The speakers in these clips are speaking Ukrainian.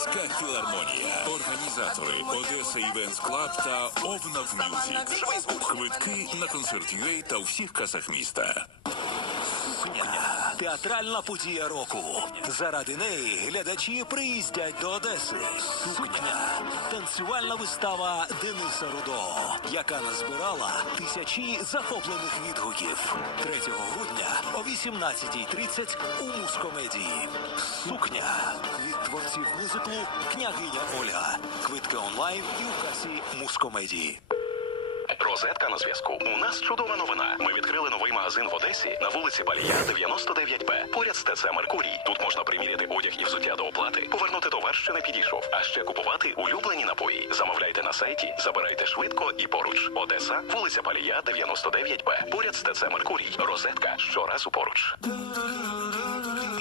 Одеська філармонія. Організатори Одеса Івенс Клаб та Овнав Мюзік. Квитки на концерт UA та у всіх касах міста. Театральна подія року. Заради неї глядачі приїздять до Одеси. Сукня танцювальна вистава Дениса Рудо, яка назбирала тисячі захоплених відгуків. 3 грудня о 18.30 у мускомедії. Сукня від творців мюзиклу Княгиня Ольга. Квитки онлайн і у касі мускомедії. Розетка на зв'язку. У нас чудова новина. Ми відкрили новий магазин в Одесі на вулиці Балія, 99Б. Поряд з ТЦ Меркурій. Тут можна приміряти одяг і взуття до оплати, повернути товар, що не підійшов, а ще купувати улюблені напої. Замовляйте на сайті, забирайте швидко і поруч. Одеса, вулиця Балія, 99Б. Поряд з ТЦ Меркурій. Розетка щоразу поруч.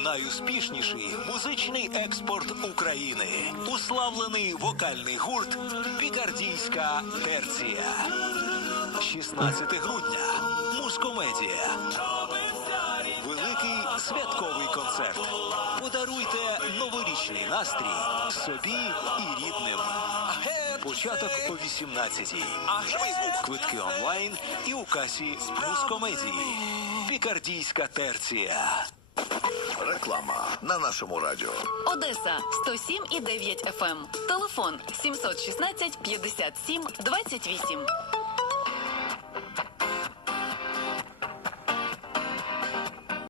Найуспішніший музичний експорт України. Уславлений вокальний гурт Пікардійська терція. 16 грудня. Мускомедія. Великий святковий концерт. Подаруйте новорічний настрій собі і рідним. Початок о 18-й. Квитки онлайн і у касі Мускомедії. Пікардійська терція. Реклама на нашому радіо. Одеса 107 і 9 FM. Телефон 716 57 28.